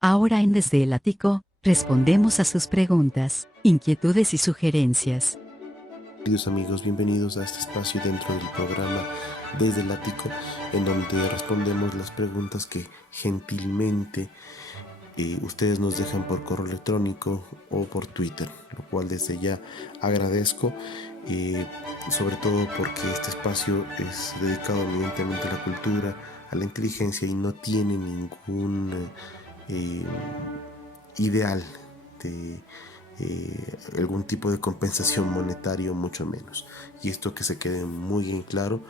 Ahora en Desde el Ático, respondemos a sus preguntas, inquietudes y sugerencias. Queridos amigos, bienvenidos a este espacio dentro del programa Desde el Ático, en donde respondemos las preguntas que gentilmente ustedes nos dejan por correo electrónico o por Twitter, lo cual desde ya agradezco, sobre todo porque este espacio es dedicado evidentemente a la cultura, a la inteligencia y no tiene ningún eh, ideal de algún tipo de compensación monetaria, mucho menos. Y esto que se quede muy en claro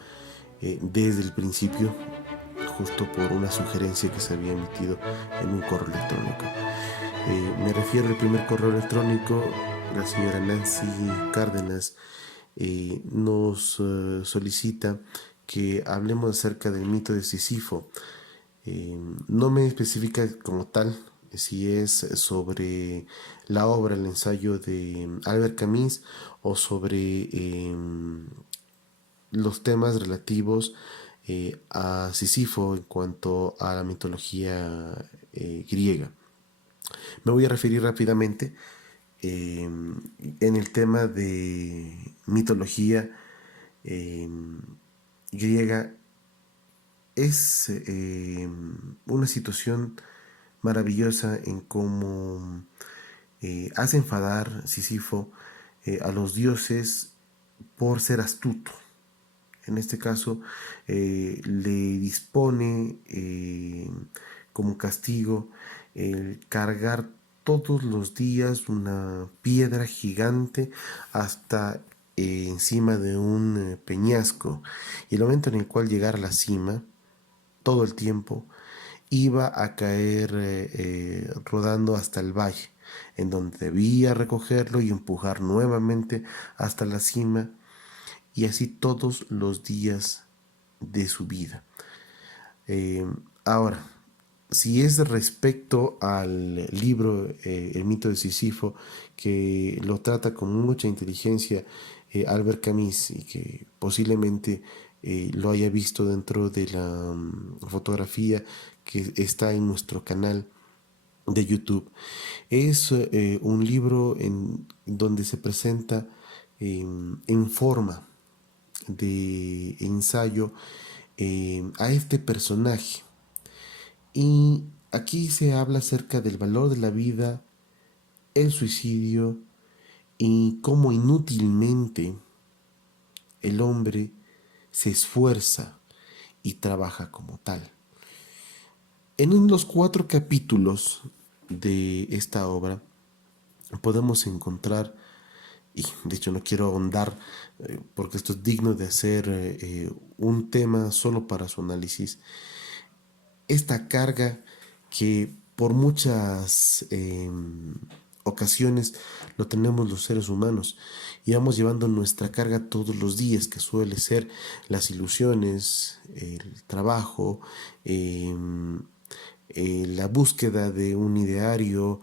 desde el principio, justo por una sugerencia que se había emitido en un correo electrónico. Me refiero al primer correo electrónico. La señora Nancy Cárdenas nos solicita que hablemos acerca del mito de Sísifo. No me especifica como tal si es sobre la obra, el ensayo de Albert Camus o sobre los temas relativos a Sísifo en cuanto a la mitología griega. Me voy a referir rápidamente en el tema de mitología griega. Es una situación maravillosa en cómo hace enfadar Sísifo a los dioses por ser astuto. En este caso, le dispone como castigo el cargar todos los días una piedra gigante hasta encima de un peñasco. Y el momento en el cual llegar a la cima, todo el tiempo, iba a caer rodando hasta el valle, en donde debía recogerlo y empujar nuevamente hasta la cima, y así todos los días de su vida. Eh, Ahora, si es respecto al libro El mito de Sísifo, que lo trata con mucha inteligencia Albert Camus, y que posiblemente lo haya visto dentro de la fotografía que está en nuestro canal de YouTube. Es un libro en donde se presenta en forma de ensayo a este personaje. Y aquí se habla acerca del valor de la vida, el suicidio y cómo inútilmente el hombre se esfuerza y trabaja como tal. En los 4 capítulos de esta obra podemos encontrar, y de hecho no quiero ahondar porque esto es digno de hacer un tema solo para su análisis, esta carga que por muchas ocasiones lo tenemos los seres humanos, y vamos llevando nuestra carga todos los días, que suele ser las ilusiones, el trabajo, la búsqueda de un ideario,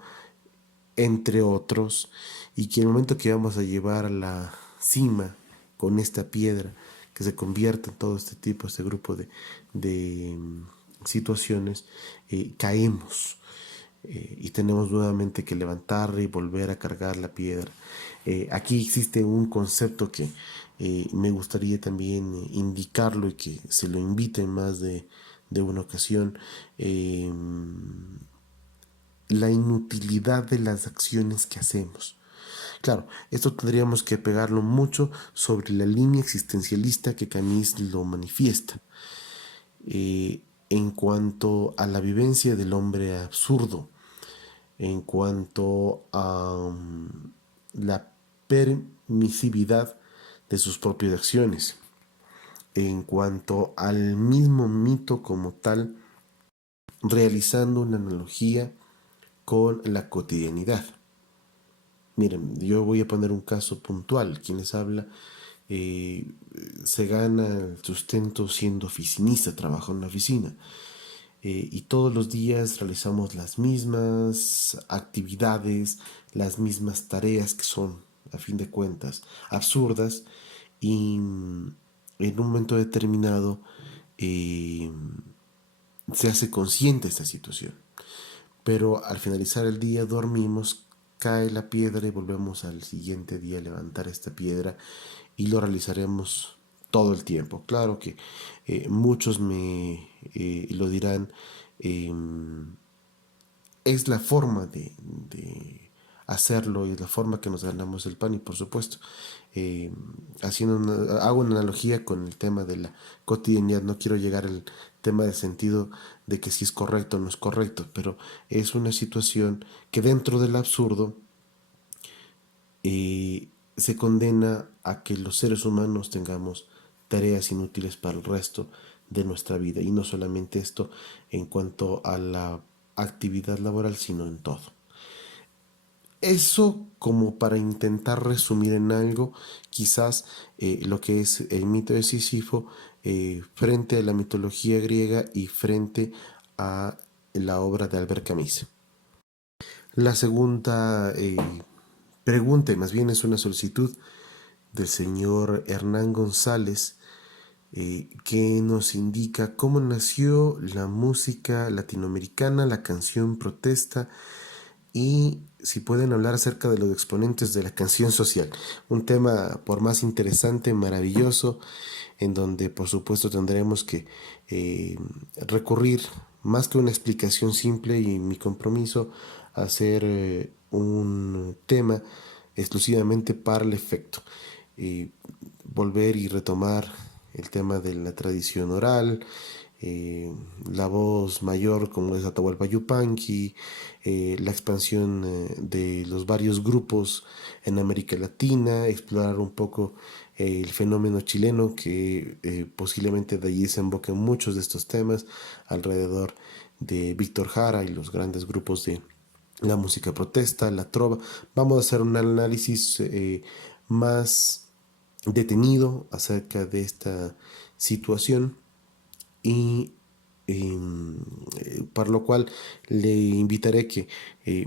entre otros, y que el momento que vamos a llevar a la cima con esta piedra, que se convierte en todo este tipo, este grupo de situaciones, caemos y tenemos nuevamente que levantar y volver a cargar la piedra. Aquí existe un concepto que me gustaría también indicarlo y que se lo invite en más de una ocasión. La inutilidad de las acciones que hacemos. Claro, esto tendríamos que pegarlo mucho sobre la línea existencialista que Camus lo manifiesta, en cuanto a la vivencia del hombre absurdo, en cuanto a la permisividad de sus propias acciones, en cuanto al mismo mito como tal, realizando una analogía con la cotidianidad. Miren, yo voy a poner un caso puntual. Quien les habla eh, se gana el sustento siendo oficinista, trabaja en una oficina. Y todos los días realizamos las mismas actividades, las mismas tareas que son, a fin de cuentas, absurdas, y en un momento determinado se hace consciente esta situación. pero al finalizar el día dormimos, cae la piedra y volvemos al siguiente día a levantar esta piedra y lo realizaremos todo el tiempo. Claro que muchos me lo dirán, eh, es la forma de hacerlo y es la forma que nos ganamos el pan y por supuesto hago una analogía con el tema de la cotidianidad. No quiero llegar al tema del sentido de que si es correcto o no es correcto, pero es una situación que dentro del absurdo se condena a que los seres humanos tengamos tareas inútiles para el resto de nuestra vida. Y no solamente esto en cuanto a la actividad laboral, sino en todo. Eso como para intentar resumir en algo, quizás lo que es el mito de Sísifo frente a la mitología griega y frente a la obra de Albert Camus. La segunda pregunta, y más bien es una solicitud del señor Hernán González, que nos indica cómo nació la música latinoamericana, la canción protesta y si pueden hablar acerca de los exponentes de la canción social. Un tema por más interesante, maravilloso, en donde por supuesto tendremos que recurrir más que una explicación simple y mi compromiso a hacer un tema exclusivamente para el efecto. Y volver y retomar el tema de la tradición oral, la voz mayor como es Atahualpa Yupanqui, la expansión de los varios grupos en América Latina, explorar un poco el fenómeno chileno que posiblemente de allí desemboquen muchos de estos temas alrededor de Víctor Jara y los grandes grupos de la música protesta, la trova. Vamos a hacer un análisis más detenido acerca de esta situación y para lo cual le invitaré que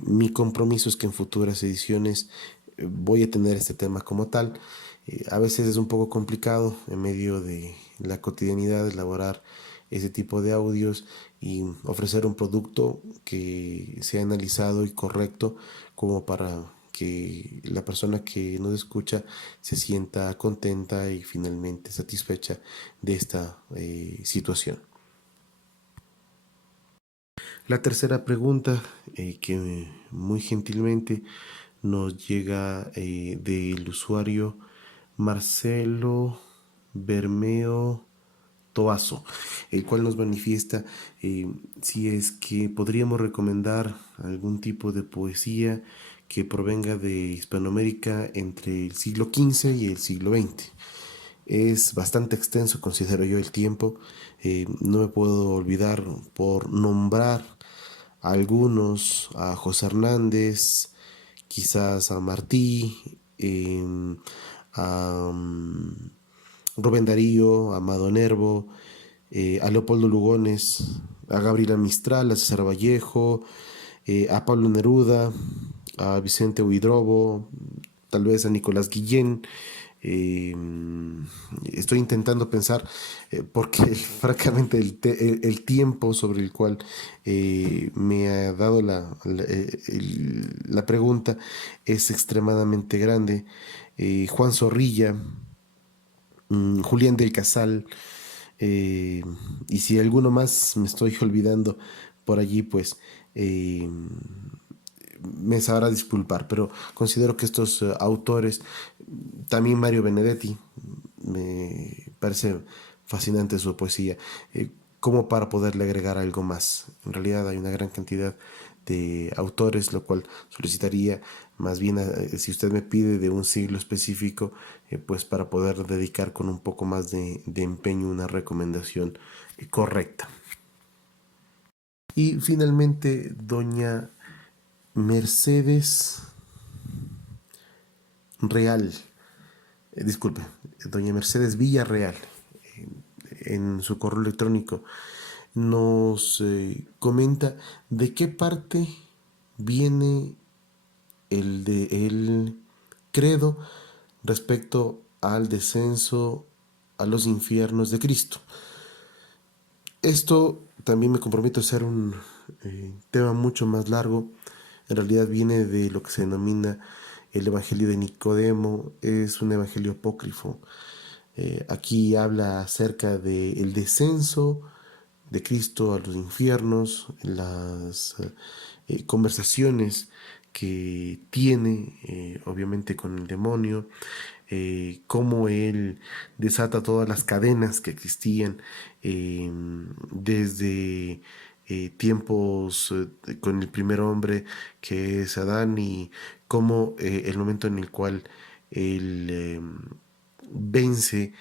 mi compromiso es que en futuras ediciones voy a tener este tema como tal. A veces es un poco complicado en medio de la cotidianidad elaborar ese tipo de audios y ofrecer un producto que sea analizado y correcto como para que la persona que nos escucha se sienta contenta y finalmente satisfecha de esta situación. La tercera pregunta que muy gentilmente nos llega del usuario Marcelo Bermeo Toazo, el cual nos manifiesta si es que podríamos recomendar algún tipo de poesía que provenga de Hispanoamérica entre el siglo XV y el siglo XX. Es bastante extenso, considero yo, el tiempo. No me puedo olvidar por nombrar a algunos, a José Hernández, quizás a Martí, a Rubén Darío, a Amado Nervo, a Leopoldo Lugones, a Gabriela Mistral, a César Vallejo, a Pablo Neruda, a Vicente Huidrobo, tal vez a Nicolás Guillén. Eh, Estoy intentando pensar porque francamente el tiempo sobre el cual me ha dado la pregunta es extremadamente grande. Juan Zorrilla, Julián del Casal, eh, y si alguno más me estoy olvidando por allí, pues eh, me sabrá disculpar, pero considero que estos autores, también Mario Benedetti, me parece fascinante su poesía, como para poderle agregar algo más. En realidad hay una gran cantidad de autores, lo cual solicitaría más bien, si usted me pide de un siglo específico, pues para poder dedicar con un poco más de empeño una recomendación correcta. Y finalmente, doña Mercedes Real, disculpe, doña Mercedes Villarreal, en su correo electrónico, nos comenta de qué parte viene el credo respecto al descenso a los infiernos de Cristo. Esto también me comprometo a hacer un tema mucho más largo. En realidad viene de lo que se denomina el Evangelio de Nicodemo. Es un evangelio apócrifo. Aquí habla acerca del descenso de Cristo a los infiernos, las conversaciones que tiene obviamente con el demonio, cómo él desata todas las cadenas que existían desde tiempos con el primer hombre que es Adán, y cómo el momento en el cual él vence,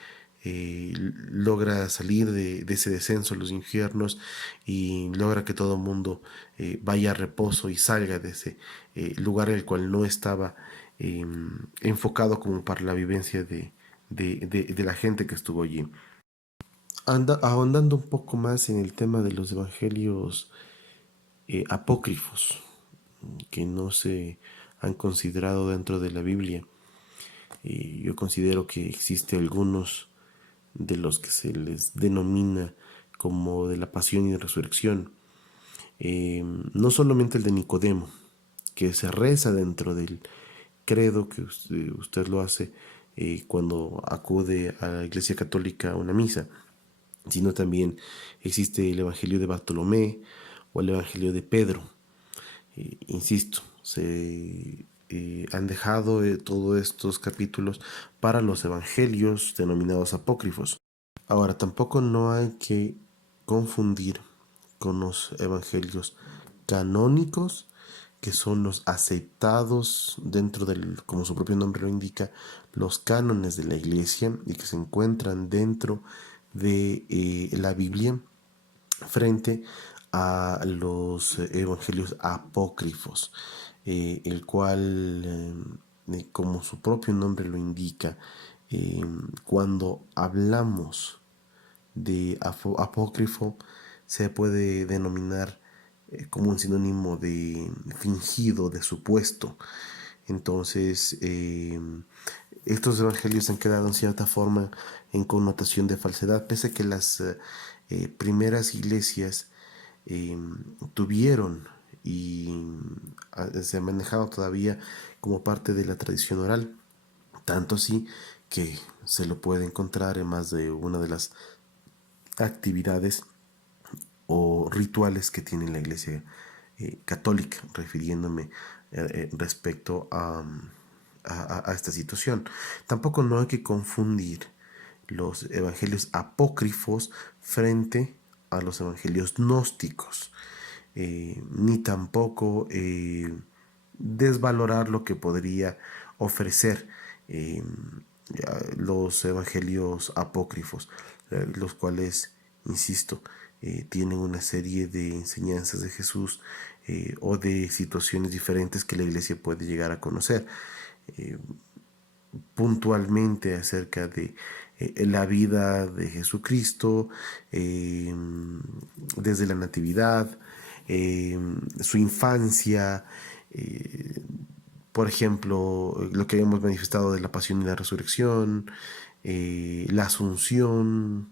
logra salir de ese descenso a los infiernos y logra que todo el mundo vaya a reposo y salga de ese lugar en el cual no estaba enfocado como para la vivencia de la gente que estuvo allí. Ahondando un poco más en el tema de los evangelios apócrifos, que no se han considerado dentro de la Biblia. Yo considero que existe algunos de los que se les denomina como de la pasión y resurrección. No solamente el de Nicodemo, que se reza dentro del credo, que usted lo hace cuando acude a la Iglesia Católica a una misa, sino también existe el Evangelio de Bartolomé o el Evangelio de Pedro. Insisto, se han dejado todos estos capítulos para los evangelios denominados apócrifos. Ahora, tampoco no hay que confundir con los evangelios canónicos, que son los aceptados dentro del, como su propio nombre lo indica, los cánones de la iglesia, y que se encuentran dentro de la Biblia, frente a los evangelios apócrifos, el cual, como su propio nombre lo indica, cuando hablamos de apócrifo, se puede denominar como un sinónimo de fingido, de supuesto. Entonces, estos evangelios han quedado en cierta forma en connotación de falsedad, pese a que las primeras iglesias tuvieron y se han manejado todavía como parte de la tradición oral, tanto así que se lo puede encontrar en más de una de las actividades o rituales que tiene la iglesia católica, refiriéndome respecto a esta situación. Tampoco no hay que confundir los evangelios apócrifos frente a los evangelios gnósticos, ni tampoco desvalorar lo que podría ofrecer los evangelios apócrifos, los cuales, insisto, tienen una serie de enseñanzas de Jesús o de situaciones diferentes que la iglesia puede llegar a conocer. Puntualmente acerca de la vida de Jesucristo, desde la natividad, su infancia, por ejemplo, lo que hemos manifestado de la pasión y la resurrección, la asunción,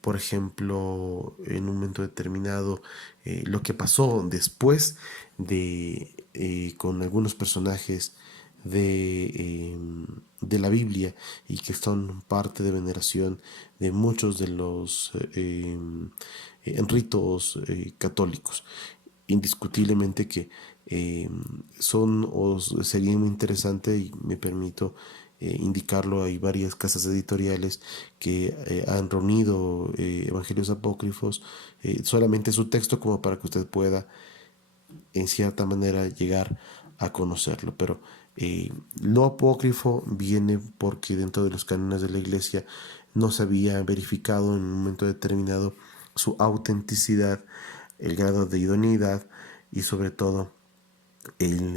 por ejemplo, en un momento determinado, lo que pasó después de con algunos personajes de la Biblia, y que son parte de veneración de muchos de los ritos católicos. Indiscutiblemente que son o sería muy interesante, y me permito indicarlo, hay varias casas editoriales que han reunido evangelios apócrifos, solamente su texto, como para que usted pueda en cierta manera llegar a conocerlo. Pero lo apócrifo viene porque dentro de los cánones de la iglesia no se había verificado en un momento determinado su autenticidad, el grado de idoneidad, y sobre todo el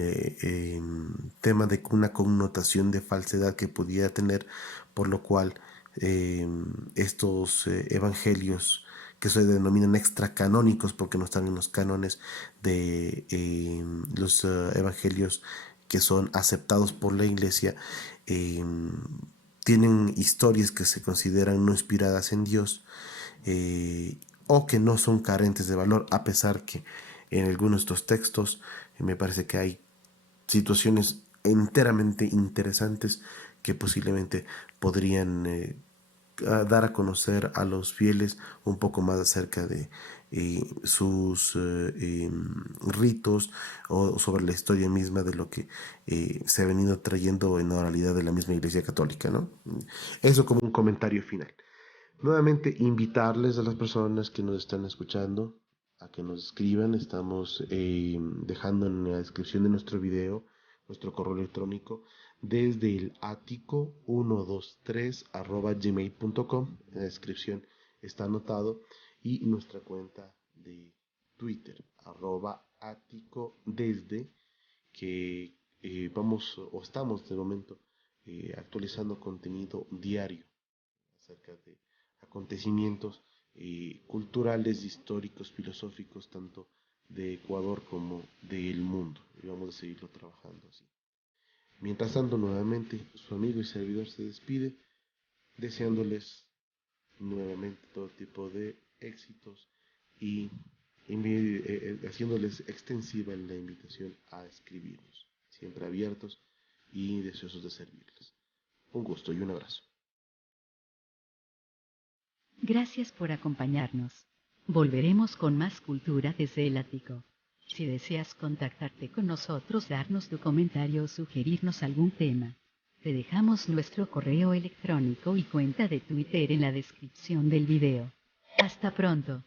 tema de una connotación de falsedad que pudiera tener, por lo cual estos evangelios, que se denominan extracanónicos porque no están en los cánones de los evangelios que son aceptados por la iglesia, tienen historias que se consideran no inspiradas en Dios, o que no son carentes de valor, a pesar que en algunos de estos textos me parece que hay situaciones enteramente interesantes que posiblemente podrían dar a conocer a los fieles un poco más acerca de sus ritos o sobre la historia misma de lo que se ha venido trayendo en la oralidad de la misma Iglesia Católica, ¿no? Eso como un comentario final. Nuevamente, invitarles a las personas que nos están escuchando a que nos escriban. Estamos dejando en la descripción de nuestro video nuestro correo electrónico desde el ático 123 gmail.com. En la descripción está anotado. Y nuestra cuenta de Twitter, ático desde, que vamos o estamos de momento actualizando contenido diario acerca de acontecimientos culturales, históricos, filosóficos, tanto de Ecuador como del mundo. Y vamos a seguirlo trabajando así. Mientras tanto, nuevamente, su amigo y servidor se despide, deseándoles nuevamente todo tipo de éxitos y haciéndoles extensiva la invitación a escribirnos, siempre abiertos y deseosos de servirles. Un gusto y un abrazo. Gracias por acompañarnos. Volveremos con más cultura desde el ático. Si deseas contactarte con nosotros, darnos tu comentario o sugerirnos algún tema, te dejamos nuestro correo electrónico y cuenta de Twitter en la descripción del video. Hasta pronto.